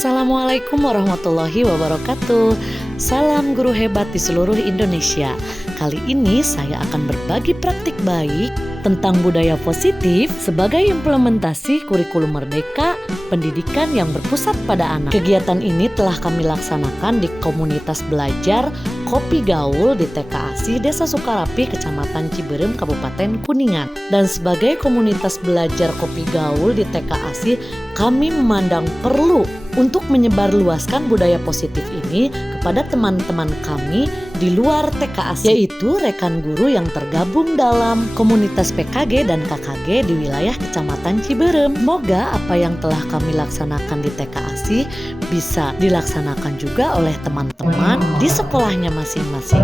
Assalamualaikum warahmatullahi wabarakatuh. Salam guru hebat di seluruh Indonesia. Kali ini saya akan berbagi praktik baik tentang budaya positif sebagai implementasi kurikulum merdeka pendidikan yang berpusat pada anak. Kegiatan ini telah kami laksanakan di komunitas belajar Kopi Gaul di TK ASI Desa Sukarapi, Kecamatan Ciberem, Kabupaten Kuningan. Dan sebagai komunitas belajar Kopi Gaul di TK ASI, kami memandang perlu untuk menyebarluaskan budaya positif ini kepada teman-teman kami di luar TK ASI, yaitu rekan guru yang tergabung dalam komunitas PKG dan KKG di wilayah Kecamatan Ciberem. Semoga apa yang telah kami laksanakan di TK ASI bisa dilaksanakan juga oleh teman-teman di sekolahnya masing-masing.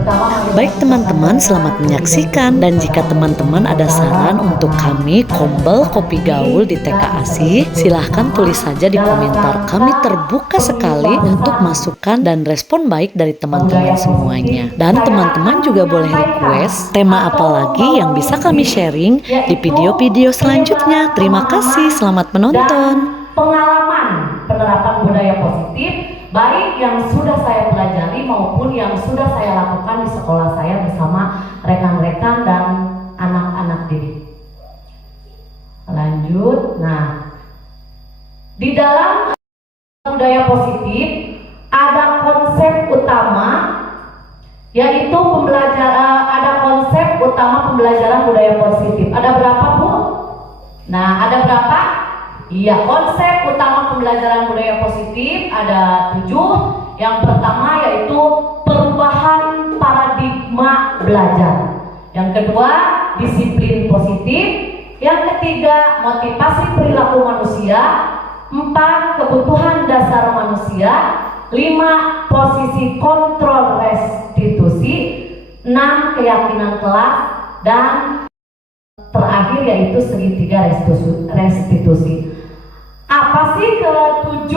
Baik teman-teman, selamat menyaksikan, dan jika teman-teman ada saran untuk kami Kombel Kopi Gaul di TK ASI, silahkan tulis saja di komentar. Kami terbuka sekali untuk masukan dan respon baik dari teman-teman semuanya. Dan teman-teman juga boleh request tema apa lagi yang bisa kami sharing di video-video selanjutnya. Terima kasih, selamat menonton. Pengalaman penerapan budaya positif baik yang sudah saya pelajari maupun yang sudah saya lakukan di sekolah saya bersama rekan-rekan dan anak-anak didik. Lanjut. Nah, di dalam budaya positif ada konsep utama, yaitu ada konsep utama pembelajaran budaya positif. Ada berapa, Bu? Nah, ada berapa? Iya, konsep utama pembelajaran budaya positif ada 7. Yang pertama yaitu perubahan paradigma belajar. Yang kedua, disiplin positif. Yang ketiga, motivasi perilaku manusia. 4, kebutuhan dasar manusia. 5, posisi kontrol restitusi. 6, keyakinan kelas. Dan terakhir yaitu segitiga restitusi. Apa sih ke-7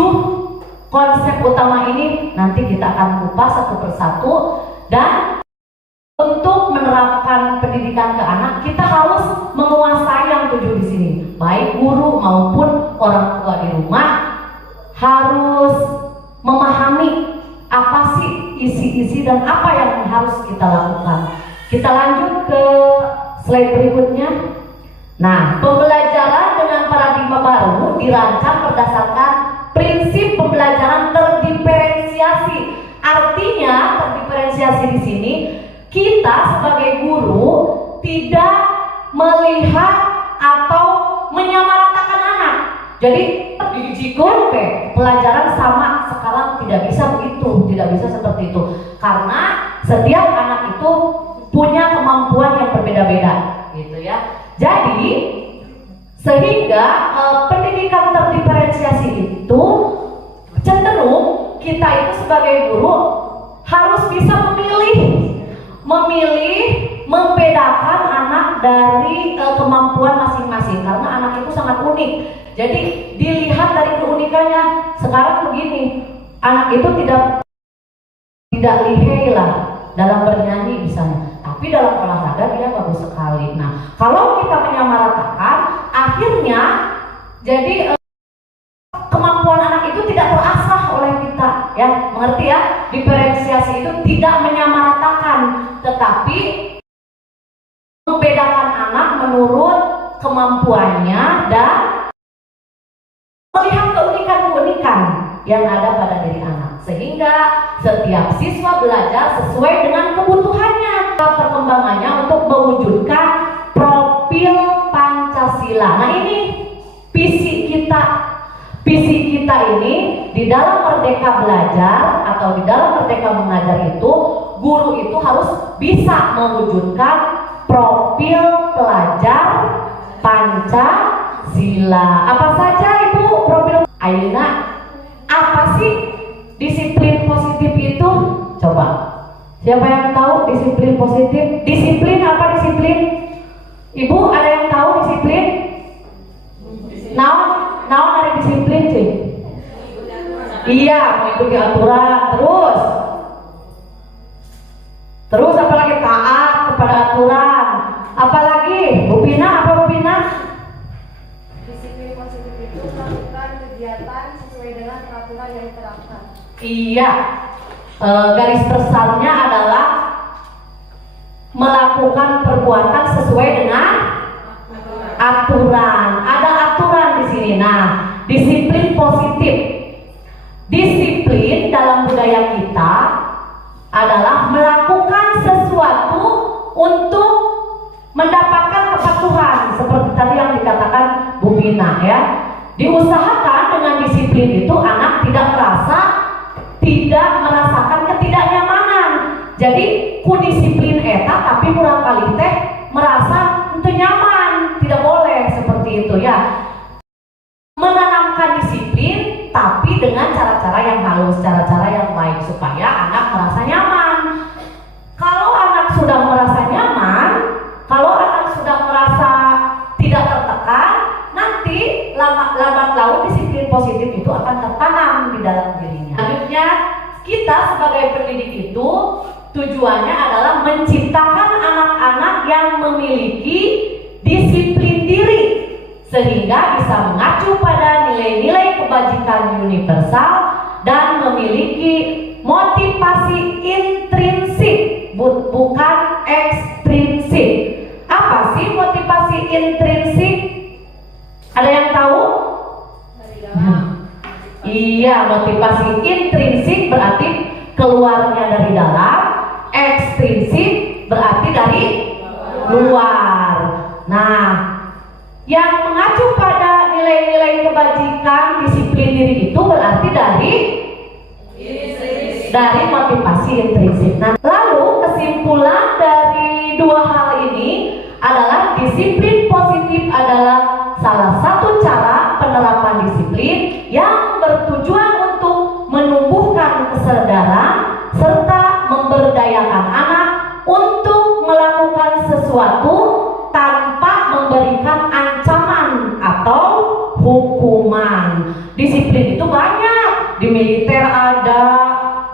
konsep utama ini? Nanti kita akan kupas satu persatu. Dan untuk menerapkan pendidikan ke anak, kita harus menguasai yang 7 di sini. Baik guru maupun orang tua di rumah harus memahami apa sih isi-isi dan apa yang harus kita lakukan. Kita lanjut ke slide berikutnya. Nah, pembelajaran dengan paradigma baru dirancang berdasarkan prinsip pembelajaran terdiferensiasi. Artinya, terdiferensiasi di sini kita sebagai guru tidak melihat atau menyamaratakan anak. Jadi di Jikun pelajaran sama, sekarang tidak bisa begitu, tidak bisa seperti itu. Karena setiap anak itu punya kemampuan yang berbeda-beda, gitu ya. Jadi sehingga pendidikan terdiferensiasi itu cenderung kita itu sebagai guru harus bisa memilih membedakan anak dari kemampuan masing-masing, karena anak itu sangat unik. Jadi dilihat dari keunikannya. Sekarang begini, anak itu tidak lihai lah dalam bernyanyi misalnya, tapi dalam olahraga dia bagus sekali. Nah, kalau kita menyamaratakan, akhirnya jadi kemampuan anak itu tidak terasah oleh kita, ya, mengerti ya? Diferensiasi itu tidak menyamaratakan, tetapi membedakan anak menurut kemampuannya dan melihat keunikan-keunikan yang ada pada diri anak, sehingga setiap siswa belajar sesuai dengan kebutuhannya, perkembangannya untuk mewujudkan profil Pancasila. Nah, ini visi kita ini di dalam Merdeka Belajar atau di dalam Merdeka Mengajar itu, guru itu harus bisa mewujudkan profil pelajar Pancasila. Apa saja itu profil? Ayeuna, apa sih disiplin positif itu? Coba, siapa yang tahu disiplin positif? Disiplin apa disiplin? Ibu ada yang tahu disiplin? Naon ada disiplin sih? Iya, mengikuti aturan. Terus apalagi taat kepada aturan. Apalagi Bu Pina, apa Bu Pina? Disiplin positif itu melakukan kegiatan sesuai dengan peraturan yang Iya, garis besarnya adalah melakukan perbuatan sesuai dengan aturan. Ada aturan di sini. Nah, disiplin positif. Disiplin dalam budaya kita adalah melakukan sesuatu untuk mendapatkan kepatuhan, seperti tadi yang dikatakan Bu Pina ya. Diusahakan dengan disiplin itu anak tidak merasakan ketidaknyamanan. Jadi ku disiplin eta tapi murang kali teh merasa itu nyaman, tidak boleh seperti itu ya. Menanamkan disiplin tapi dengan cara-cara yang halus, cara-cara yang baik supaya anak merasa nyaman. Kalau anak sudah merasa nyaman, kalau anak sudah merasa tidak tertekan, nanti lambat laun disiplin positif itu akan tertanam di dalam dirinya. Selanjutnya, kita sebagai pendidik itu tujuannya adalah menciptakan anak-anak yang memiliki disiplin diri sehingga bisa mengacu pada nilai-nilai kebajikan universal dan memiliki motivasi intrinsik, bukan ekstrinsik. Apa sih motivasi intrinsik? Ada yang tahu? Iya, motivasi intrinsik berarti keluarnya dari dalam, ekstrinsik berarti dari luar. Nah, yang mengacu pada nilai-nilai kebajikan disiplin diri itu berarti dari motivasi intrinsik. Nah, lalu kesimpulan dari dua hal ini adalah disiplin positif adalah salah satu cara penerapan disiplin yang bertujuan untuk menumbuhkan kesadaran serta memberdayakan anak untuk melakukan sesuatu tanpa memberikan ancaman atau hukuman. Disiplin itu banyak, di militer ada,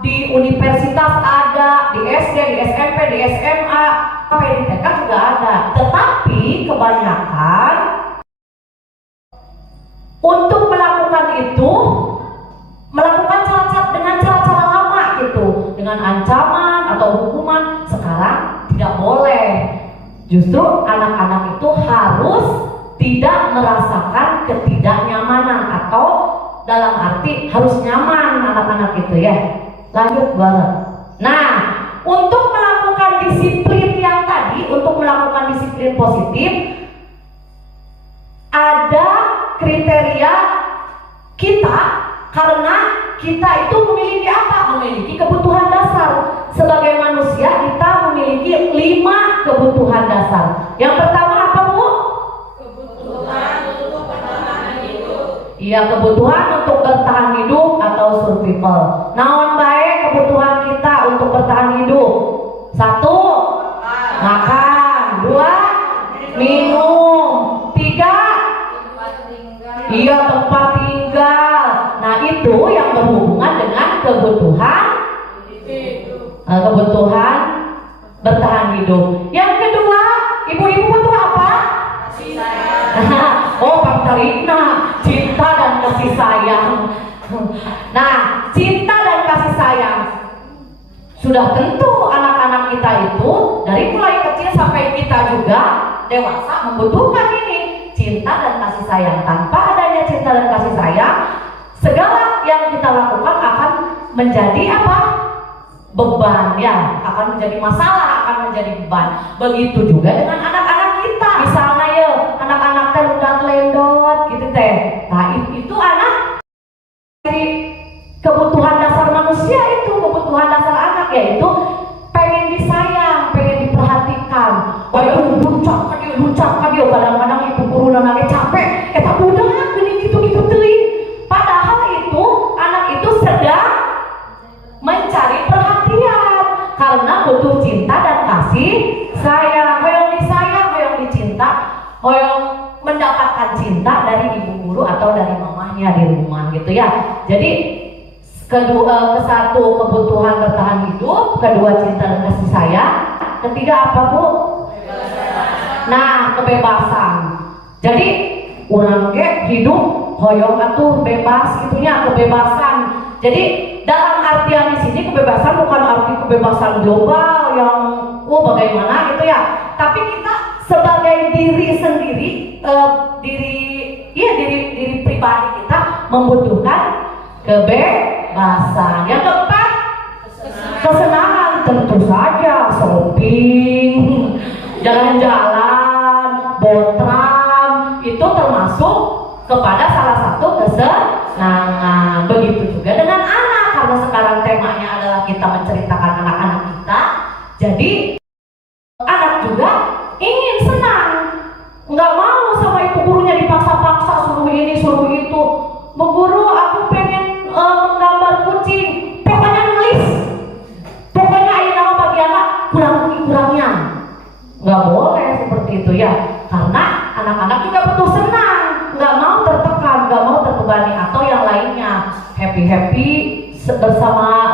di universitas ada, di SD, di SMP, di SMA, sampai di TK juga ada. Tetapi kebanyakan untuk melakukan itu, melakukan dengan cara-cara lama gitu, dengan ancaman atau hukuman, sekarang tidak boleh. Justru anak-anak itu harus tidak merasakan ketidaknyamanan atau dalam arti harus nyaman anak-anak itu ya. Lanjut bareng. Nah, untuk melakukan disiplin yang tadi, untuk melakukan disiplin positif, ada kriteria kita karena kita itu memiliki apa? Memiliki kebutuhan dasar. Sebagai manusia kita memiliki 5 kebutuhan dasar. Yang pertama apa, Bu? Kebutuhan untuk bertahan hidup. Iya, kebutuhan untuk bertahan hidup atau survival. Naon bae kebutuhan kita untuk bertahan hidup? 1, makan. 2, minum. 3, iya, tempat tinggal. Nah, itu yang berhubungan dengan kebutuhan bertahan hidup. Yang kedua, ibu-ibu butuh apa? Kasih sayang. Oh, Pak Tarina, cinta dan kasih sayang. Nah, cinta dan kasih sayang sudah tentu anak-anak kita itu dari mulai kecil sampai kita juga dewasa membutuhkan ini, cinta dan kasih sayang. Tanpa adanya cinta dan kasih sayang, segala yang kita lakukan akan menjadi apa? Beban ya, akan menjadi masalah, akan menjadi beban. Begitu juga dengan anak-anak kita. Misalnya ya, anak-anak teh lendat-lendot gitu teh. Nah, itu anak dari kebutuhan dasar manusia itu, kebutuhan dasar anak yaitu pengen disayang, pengen diperhatikan. Waduh, lucak ka dia, kadang-kadang ibu guru nangis capek. Eta budak gini gitu-gitu teuing. Padahal itu anak itu sedang mencari perhatian karena butuh cinta dan kasih sayang. Hoyong disayang, hoyong dicinta, hoyong mendapatkan cinta dari ibu guru atau dari mamahnya di rumah gitu ya. Jadi kesatu kebutuhan bertahan hidup, kedua cinta dan kasih sayang, ketiga apa, Bu? Nah, kebebasan. Jadi orang ge hidup hoyong atuh bebas gitunya, kebebasan. Jadi dalam pengertian di sini kebebasan bukan arti kebebasan global yang bagaimana gitu ya. Tapi kita sebagai diri sendiri, diri pribadi kita membutuhkan kebebasan. Yang keempat, kesenangan. Tentu saja shopping, jalan-jalan, botram itu termasuk kepada salah satu kesenangan. Begitu juga dengan anak, karena sekarang temanya adalah kita menceritakan anak-anak kita. Jadi anak juga ingin senang, nggak mau sama ibu gurunya dipaksa-paksa suruh ini suruh itu. Bu guru, aku pengen menggambar kucing, pokoknya nulis, pokoknya ayo nama bagi anak kurang-kurangnya. Nggak boleh seperti itu ya, karena anak-anak juga butuh senang, nggak mau tertekan, nggak mau terbebani atau yang lainnya, happy bersama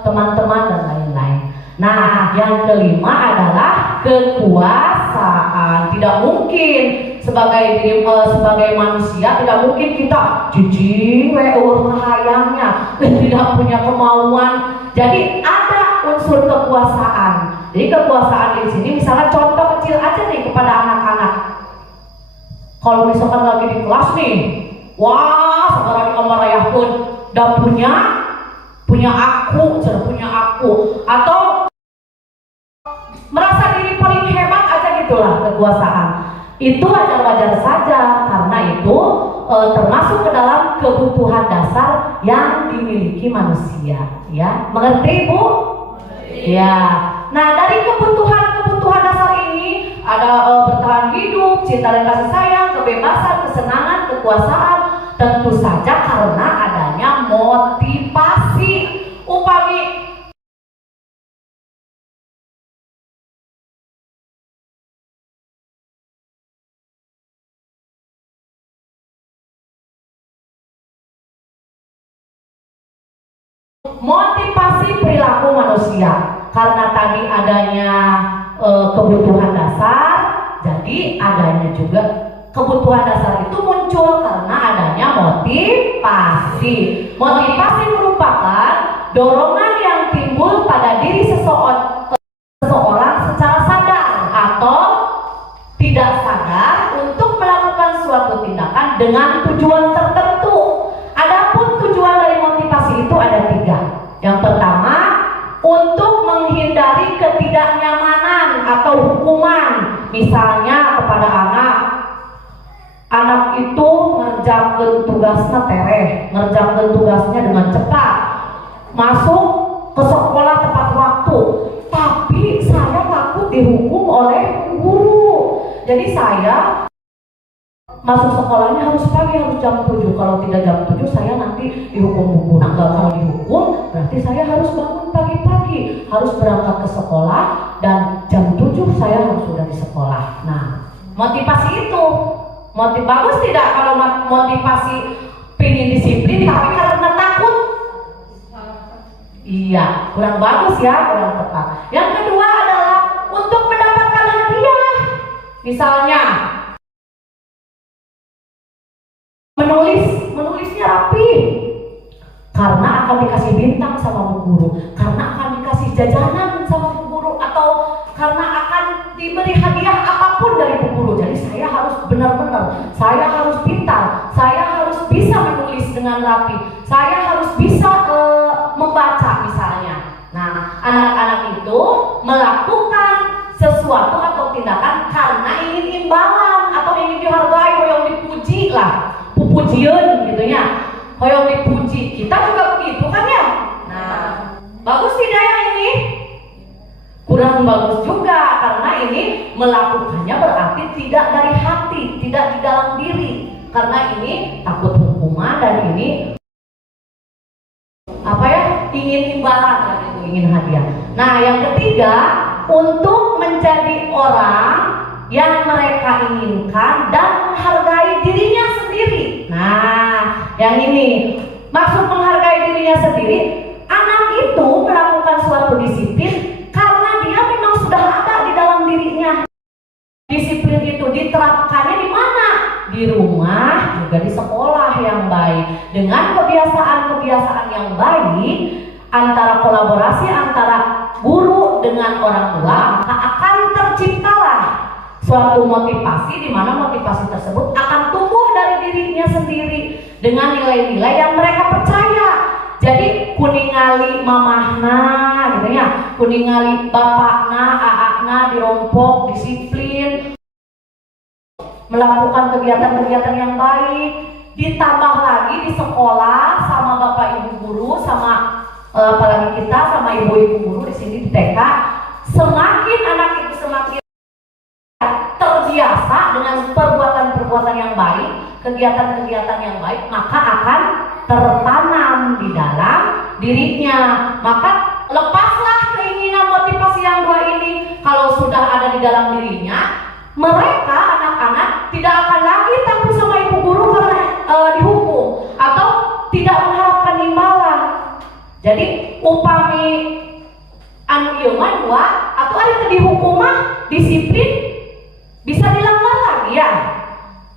teman-teman dan lain-lain. Nah, yang kelima adalah kekuasaan. Tidak mungkin sebagai manusia tidak mungkin kita jijik hayangnya, tidak punya kemauan. Jadi ada unsur kekuasaan. Jadi kekuasaan di sini misalnya contoh kecil aja nih kepada anak-anak. Kalau misalkan lagi di kelas nih, wah sekarang di kamar ayah pun udah punya aku, atau merasa diri paling hebat aja gitulah kekuasaan. Itu wajar-wajar saja karena itu termasuk ke dalam kebutuhan dasar yang dimiliki manusia. Ya, mengerti Bu? Ya. Nah, dari kebutuhan dasar ini ada bertahan hidup, cinta dan kasih sayang, kebebasan, kesenangan, kekuasaan. Tentu saja karena adanya motivasi. Upami motivasi perilaku manusia, karena tadi adanya kebutuhan dasar, jadi adanya juga kebutuhan dasar itu muncul karena adanya motivasi. Motivasi merupakan dorongan yang timbul pada diri seseorang secara sadar atau tidak sadar untuk melakukan suatu tindakan dengan tujuan tertentu. Adapun tujuan dari motivasi itu ada 3. Yang pertama, untuk menghindari ketidaknyamanan atau hukuman. Misalnya kepada anak itu ngerjakan tugasnya ngerjakan tugasnya dengan cepat, masuk ke sekolah tepat waktu, tapi saya takut dihukum oleh guru. Jadi saya masuk sekolahnya harus pagi, harus jam 7. Kalau tidak jam 7 saya nanti dihukum buku. Nah, kalau dihukum berarti saya harus bangun pagi-pagi, harus berangkat ke sekolah, dan jam 7 saya harus sudah di sekolah. Nah, motivasi itu bagus tidak kalau motivasi pengen disiplin tapi karena takut? Iya, kurang bagus ya, kurang tepat. Yang kedua adalah untuk mendapatkan hadiah. Misalnya menulisnya rapi karena akan dikasih bintang sama bu guru, karena akan dikasih jajanan sama bu guru, atau karena akan diberi hadiah apapun dari bu guru. Jadi saya harus benar-benar, saya harus pintar, saya harus bisa menulis dengan rapi, saya harus bisa membaca misalnya. Nah, anak-anak itu melakukan sesuatu atau tindakan karena ingin imbalan atau ingin dihargai, yang dipuji lah, pujian gitu ya, yang dipuji. Kita juga begitu kan ya. Nah, bagus tidak yang ini? Kurang bagus juga, karena ini melakukannya berarti tidak dari hati, tidak di dalam diri, karena ini takut hukuman dan ini ingin imbalan, ingin hadiah. Nah, yang ketiga, untuk menjadi orang yang mereka inginkan dan menghargai dirinya sendiri. Nah, yang ini maksud menghargai dirinya sendiri. Anak itu melakukan suatu disiplin karena dia memang sudah ada di dalam dirinya. Disiplin itu diterapkannya di mana? Di rumah, juga di sekolah yang baik. Dengan kebiasaan-kebiasaan yang baik, antara kolaborasi antara guru dengan orang tua, maka akan terciptalah suatu motivasi di mana motivasi tersebut akan tumbuh dari dirinya sendiri dengan nilai-nilai yang mereka percaya. Jadi kuningali mamahna gitu ya, kuningali bapakna, aakna dirompok, disiplin, melakukan kegiatan-kegiatan yang baik, ditambah lagi di sekolah sama bapak ibu guru, sama apalagi kita sama ibu-ibu guru di sini di TK, semakin anak itu semakin terbiasa dengan perbuatan-perbuatan yang baik, kegiatan-kegiatan yang baik, maka akan tertanam di dalam dirinya. Maka lepaslah keinginan motivasi yang dua ini. Kalau sudah ada di dalam dirinya, mereka anak-anak tidak akan lagi takut sama ibu guru karena dihukum atau tidak mengharapkan imbalan. Jadi upami anu ieu mah dua atau ada dihukum mah disiplin bisa dilanggar lagi ya.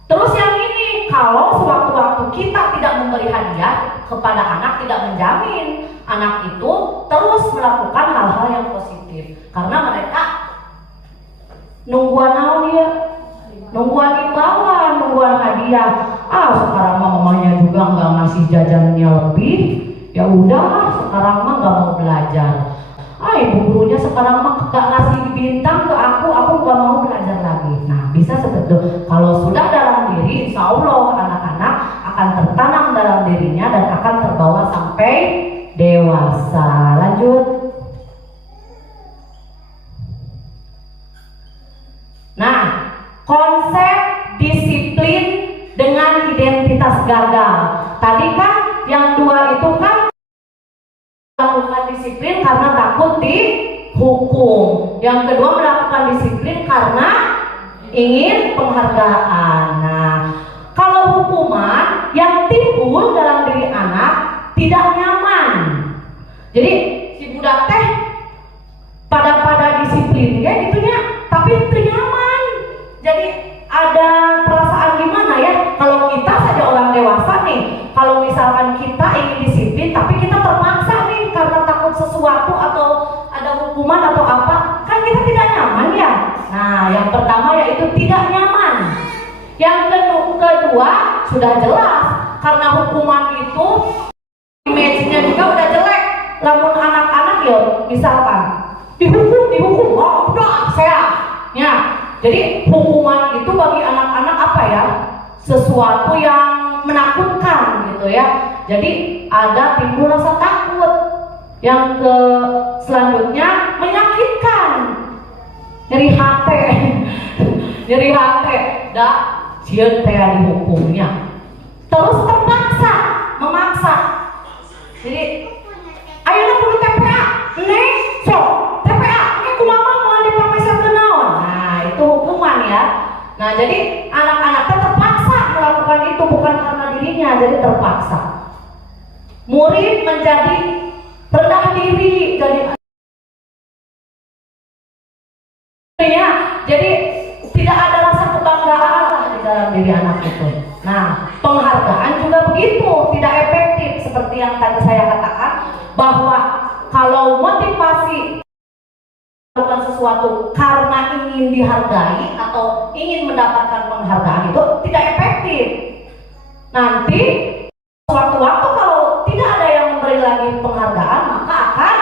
Terus yang ini, kalau sewaktu-waktu kita tidak memberi hadiah kepada anak, tidak menjamin anak itu terus melakukan hal-hal yang positif, karena mereka nungguan naon dia, nungguan imbalan, nungguan hadiah. Sekarang mah mamanya juga nggak ngasih jajannya lebih, ya udah sekarang mah nggak mau belajar. Ibu gurunya sekarang mah gak ngasih bintang ke aku gak mau belajar lagi. Nah, bisa seperti itu. Kalau sudah dalam diri, insya Allah anak-anak akan tertanam dalam dirinya dan akan terbawa sampai dewasa. Lanjut. Nah, konsep disiplin dengan identitas gagal. Tadi kan yang dua itu kan melakukan disiplin karena takut dihukum. Yang kedua melakukan disiplin karena ingin penghargaan. Nah, kalau hukuman yang timbul dalam diri anak tidak nyaman. Jadi si budak teh pada disiplin ya gitunya, tapi itu nyaman. Jadi ada perasaan gimana ya kalau kita saja orang dewasa nih, kalau misalkan kita ingin disiplin tapi kita terpaksa nih karena takut sesuatu atau ada hukuman atau apa, kan kita tidak nyaman ya. Nah, yang pertama yaitu tidak nyaman. Yang kedua sudah jelas, karena hukuman itu image-nya juga udah jelek. Namun anak-anak ya misalkan dihukum, oh udah sehat ya. Jadi hukuman itu bagi anak-anak apa ya? Sesuatu yang menakutkan gitu ya. Jadi ada timbul rasa takut. Yang selanjutnya menyakitkan, nyeri hati, nyeri hati, dah sieun teh dihukumnya. Terus terpaksa, memaksa. Jadi ayeuna kudu TPA, neng sok TPA, ini kumaha mau dipakai sakenaon. Nah, itu hukuman ya. Nah, jadi anak-anak terpaksa melakukan itu bukan karena dirinya, jadi terpaksa. Murid menjadi rendah diri, jadi tidak ada rasa kebanggaan lah di dalam diri anak itu. Nah, penghargaan juga begitu, tidak efektif seperti yang tadi saya katakan, bahwa kalau motivasi melakukan sesuatu karena ingin dihargai atau ingin mendapatkan penghargaan itu tidak efektif. Nanti sewaktu-waktu kalau tidak ada yang memberi lagi penghargaan, maka akan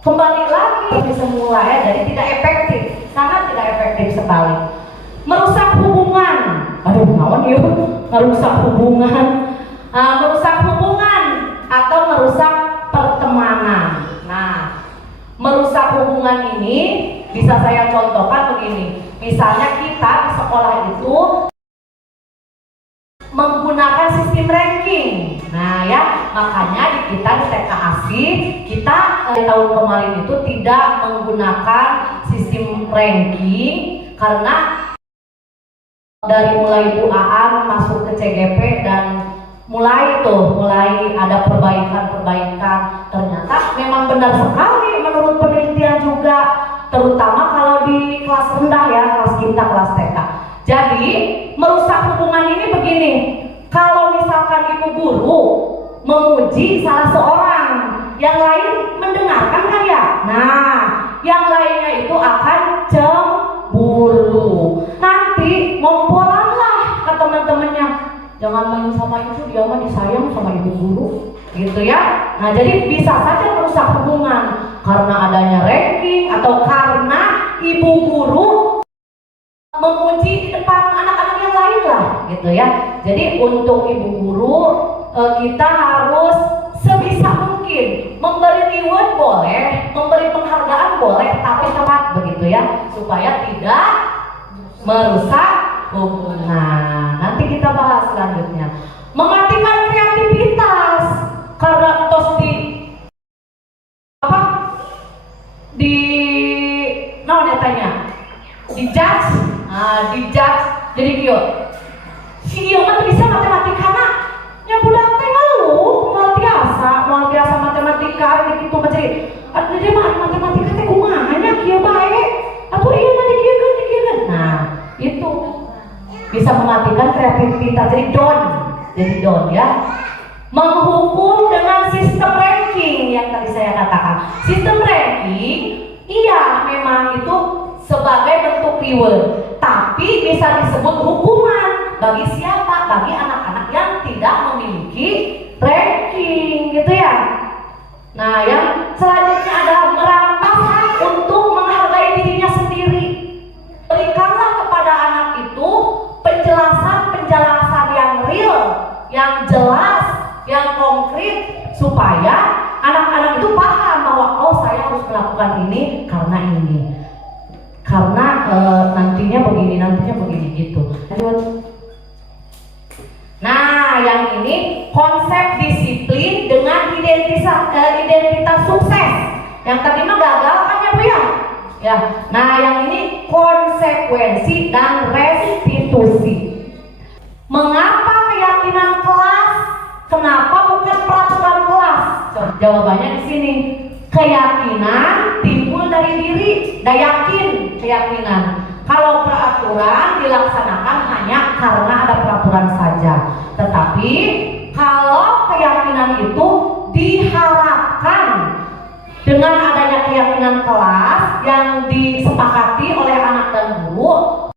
kembali lagi semula ya, jadi tidak efektif, sangat tidak efektif sekali. Merusak hubungan, naon yuk, merusak hubungan, merusak hubungan atau merusak pertemanan. Nah, merusak hubungan ini bisa saya contohkan begini. Misalnya kita di sekolah itu menggunakan sistem ranking. Nah ya, makanya di kita di TK ASI kita tahun kemarin itu tidak menggunakan sistem ranking karena dari mulai Bu Aan masuk ke CGP dan mulai ada perbaikan. Ternyata memang benar sekali menurut penelitian juga, terutama kalau di kelas rendah ya, kelas kita, kelas TK. Jadi merusak hubungan ini begini, kalau misalkan ibu guru memuji salah seorang yang lain mendengarkan kan ya? Nah, yang lainnya itu akan cemburu. Nanti ngomporan lah ke teman-temannya. Jangan main sama itu, dia mah disayang sama ibu guru, gitu ya. Nah, jadi bisa saja merusak hubungan karena adanya ranking atau karena ibu guru memuji di depan anak-anak yang lain lah, gitu ya. Jadi untuk ibu guru kita harus sebisa mungkin memberi reward boleh, memberi penghargaan boleh, tapi tepat begitu ya, supaya tidak merusak hubungan. Nanti kita bahas selanjutnya. Mematikan kreativitas karena tos di dijudge jadi dia si dia mah bisa matematikana nya budak teh ngeluh moal tiasa matematika gitu macam jadi mah matematika teh kumaha nya kieu bae atuh ieu mah dikieun. Nah itu bisa mematikan kreativitas, jadi down ya. Menghukum dengan sistem ranking yang tadi saya katakan. Sistem ranking iya memang itu sebagai bentuk reward, tapi bisa disebut hukuman bagi siapa? Bagi anak-anak yang tidak memiliki ranking, gitu ya. Nah, yang selanjutnya adalah merampas hak untuk menghargai dirinya sendiri. Berikanlah kepada anak itu penjelasan yang real, yang jelas, yang konkret, supaya anak-anak itu paham bahwa oh saya harus melakukan ini karena nantinya begini gitu. Nah, yang ini konsep disiplin dengan identitas sukses. Yang tadi mah gagal kan ya Bu ya? Ya. Nah, yang ini konsekuensi dan restitusi. Mengapa keyakinan kelas? Kenapa bukan peraturan kelas? Jawabannya di sini. Keyakinan timbul dari diri, keyakinan. Kalau peraturan dilaksanakan hanya karena ada peraturan saja. Tetapi kalau keyakinan itu diharapkan dengan adanya keyakinan kelas yang disepakati oleh anak dan guru,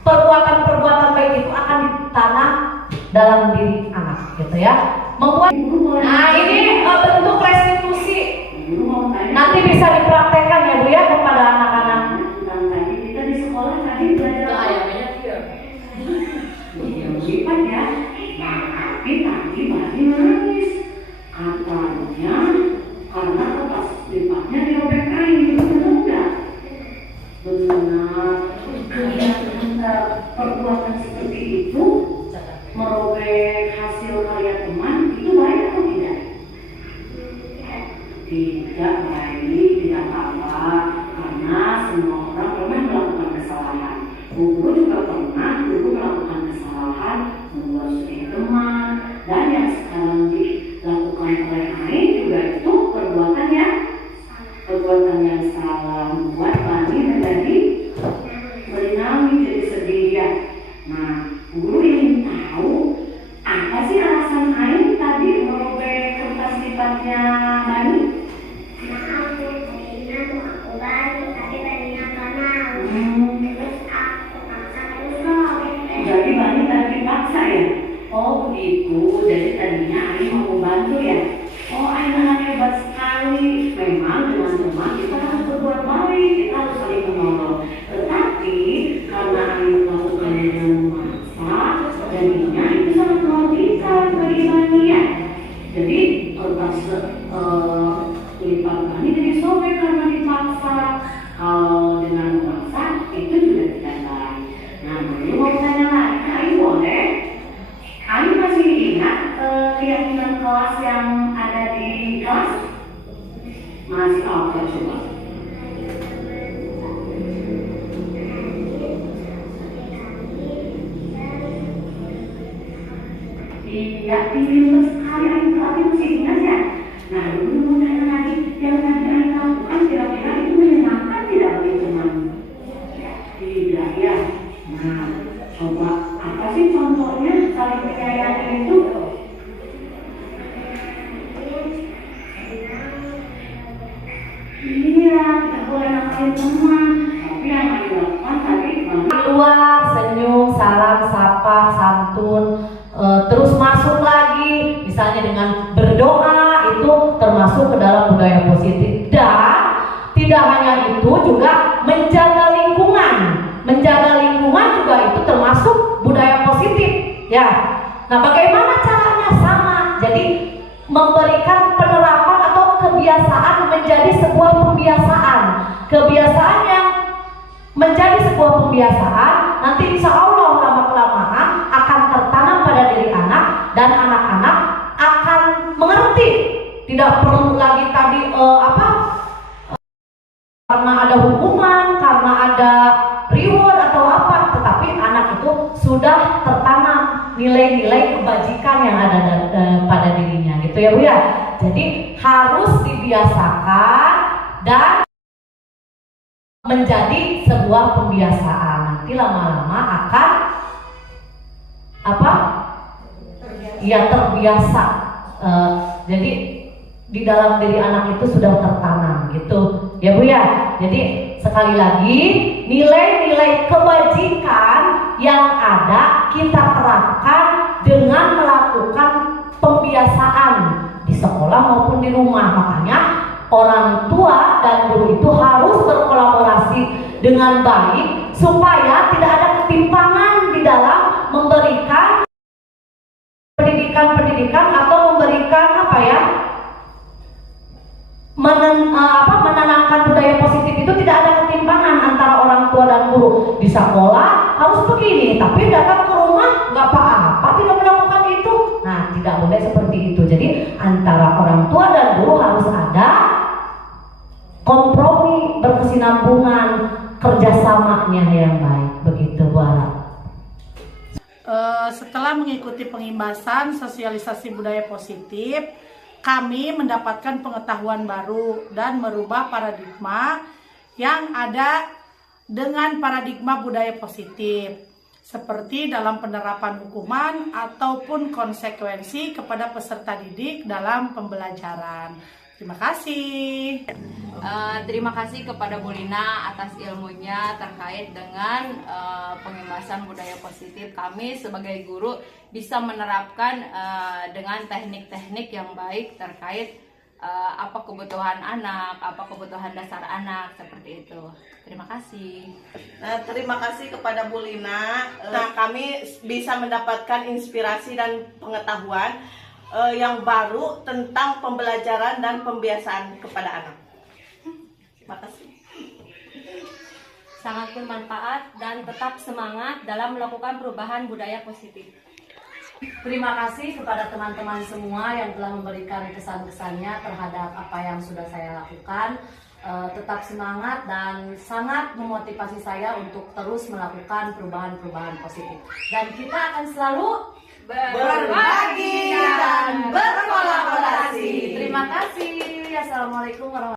perbuatan baik itu akan ditanam dalam diri anak, gitu ya. Nah ini bentuk restitusi. Nanti bisa dipraktekkan ya Bu ya kepada anak-anak. Kita di sekolah tadi belajar sifat ya. Nah, tapi tadi masih nangis. Katanya karena kertas lifatnya dirobek kain, itu benar. Perbuatan seperti itu merobek hasil karya teman itu baik atau tidak? Tidak baik, tidak apa-apa, karena semua orang pernah melakukan kesalahan. Guru juga pernah melakukan kesalahan, membuat teman, dan yang sekarang dilakukan oleh Ain juga itu perbuatan yang salah, membuat Bani menjadi bernami jadi sendirian. Nah, guru ingin tahu apa sih alasan Ain tadi merobek kertas lipatnya Bani? Jadi Bani tadi dipaksa ya? Oh begitu, jadi tadinya Ain mau membantu ya? Oh Ain hebat sekali. Memang dengan teman kita harus berbuat baik, kita harus saling menolong. Tetapi karena Ain melakukan dengan memaksa, jadinya itu sangat merugikan bagi Bani ya. Jadi kertas lipat Bani jadi sobek karena dipaksa. Kalau dengan memaksa itu juga tidak baik. Nah, Bani mau tanya lagi, Ain boleh? Ain masih ingat keyakinan kelas yang ada di kelas? Masih oke, coba. Iya, pintar sekali Ain, tapi masih ingat ya? Nah, dulu mau tanya lagi, yang tadi Ain lakukan kira-kira itu menyenangkan tidak bagi teman? Tidak ya. Nah, coba apa sih contohnya saling menyayangi itu? kasih teman. Tapi yang dilakukan tadi Keluar, senyum, salam, sapa, santun, terus masuk lagi, misalnya dengan berdoa, itu termasuk ke dalam budaya positif. Dan tidak hanya itu, juga menjaga lingkungan. Menjaga lingkungan juga itu termasuk budaya positif, ya. Nah, bagaimana caranya? Sama. Jadi memberikan penerapan atau kebiasaan menjadi sebuah pembiasaan. Kebiasaan yang menjadi sebuah pembiasaan, nanti insya Allah lama-kelamaan akan tertanam pada diri anak, dan anak-anak akan mengerti. Tidak perlu lagi tadi karena ada hukuman, karena ada reward atau apa, tetapi anak itu sudah tertanam nilai-nilai kebajikan yang ada pada dirinya, gitu ya Bu ya. Jadi harus dibiasakan dan menjadi sebuah pembiasaan. Nanti lama-lama akan terbiasa. Jadi di dalam diri anak itu sudah tertanam, gitu ya Bu ya. Jadi sekali lagi, nilai-nilai kebajikan yang ada kita terapkan dengan melakukan pembiasaan di sekolah maupun di rumah. Makanya orang tua dan guru itu harus berkolaborasi dengan baik supaya tidak ada ketimpangan di dalam memberikan pendidikan atau memberikan menanamkan budaya positif itu. Tidak ada ketimpangan antara orang tua dan guru. Di sekolah harus begini, tapi datang ke rumah nggak apa-apa, tidak melakukan itu. Nah, tidak boleh seperti itu. Jadi antara orang tua dan guru harus ada kompromi, berkesinambungan, kerjasamanya yang baik, begitu Bu Ara. Setelah mengikuti pengimbasan sosialisasi budaya positif, kami mendapatkan pengetahuan baru dan merubah paradigma yang ada dengan paradigma budaya positif, seperti dalam penerapan hukuman ataupun konsekuensi kepada peserta didik dalam pembelajaran. Terima kasih. Terima kasih kepada Bu Lina atas ilmunya terkait dengan pengemasan budaya positif. Kami sebagai guru bisa menerapkan dengan teknik-teknik yang baik terkait apa kebutuhan anak, apa kebutuhan dasar anak, seperti itu. Terima kasih. Terima kasih kepada Bu Lina. Kami bisa mendapatkan inspirasi dan pengetahuan yang baru tentang pembelajaran dan pembiasaan kepada anak. Terima kasih. Sangat bermanfaat dan tetap semangat dalam melakukan perubahan budaya positif. Terima kasih kepada teman-teman semua yang telah memberikan kesan-kesannya terhadap apa yang sudah saya lakukan. Tetap semangat dan sangat memotivasi saya untuk terus melakukan perubahan-perubahan positif. Dan kita akan selalu Berbagi dan berkolaborasi. Terima kasih. Assalamualaikum warahmatullahi wabarakatuh.